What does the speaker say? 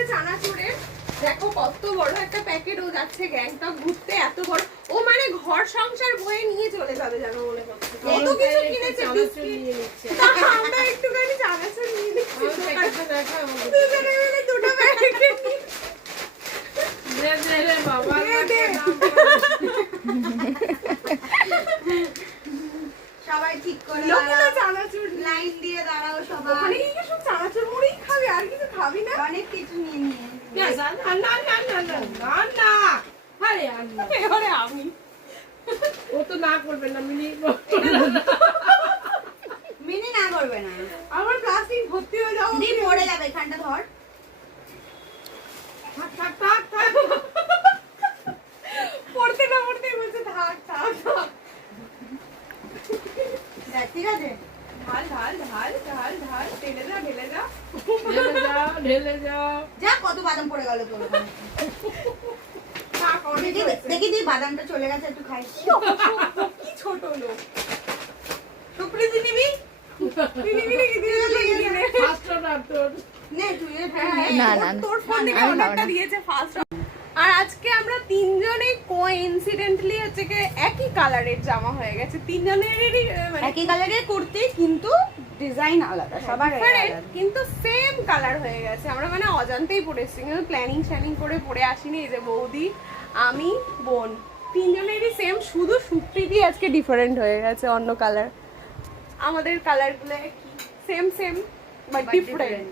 এসেছে চানাচুরের। দেখো কত বড় একটা প্যাকেট, ও যাচ্ছে গ্যাংটক ঘুরতে, এত বড়। ও মানে ঘর সংসার বয়ে নিয়ে চলে যাবে যেন মনে করছে। কত কিছু কিনেছে, বিস্কিট। আমরা একটুখানি চানাচুর নিয়ে নিচ্ছি। দুজনে মিলে দুটো প্যাকেট বাবা সবাই ঠিক করে চানাচুর লাইন দিয়ে দাঁড়াও সবাই। ওখানে গিয়ে সব চানাচুর মুড়ি খাবি, আর কিছু খাবি না? অনেক কিছু নিয়ে নিয়ে এবারে আমি ও তো না করবে না, মিনি মিনি না করবে না, আমার প্লাস্টিক ভর্তি হয়ে যাও। দি পড়ে যাবে এখানটা ধর। থাক থাক থাক থাক। পড়তে না পড়তেই বলছে থাক থাক থাক। দেখ, ঠিক আছে ঢাল ঢাল ঢাল ঢাল ঢাল, ঢেলে যা ঢেলে যা। ঢেলে যাও ঢেলে যাও। যা, কত বাদাম পড়ে গেল তোর ওখানে। থাক, অনেক দেখি হয়েছে। দেখি দি বাদামটা চলে গেছে, একটু খাই। কি ছোট লোক। সুপ্রিতি নিবি? নিবি নাকি? দিয়ে দে, দিয়ে দে। ফার্স্ট অর্ডার তোর। নে তুই না, না, তোর ফোন থেকে আমি খাবো অনেকটা না। দিয়েছে ফার্স্ট। আর আজকে আমরা তিনজনেই কোইনসিডেন্টলি হচ্ছে কি একই কালারের জামা হয়ে গেছে তিনজনেরই, মানে একই কালারের কুর্তি কিন্তু ডিজাইন আলাদা, সবার different, আলাদা। কিন্তু সেম কালার হয়ে গেছে। আমরা মানে অজান্তেই পড়েছি, কিন্তু প্ল্যানিং শ্যানিং করে পড়ে আসিনি। এই যে বৌদি, আমি, বোন, তিনজনেরই সেম, শুধু সুপ্রিতি আজকে ডিফারেন্ট হয়ে গেছে, অন্য কালার। আমাদের কালারগুলো same same but But different.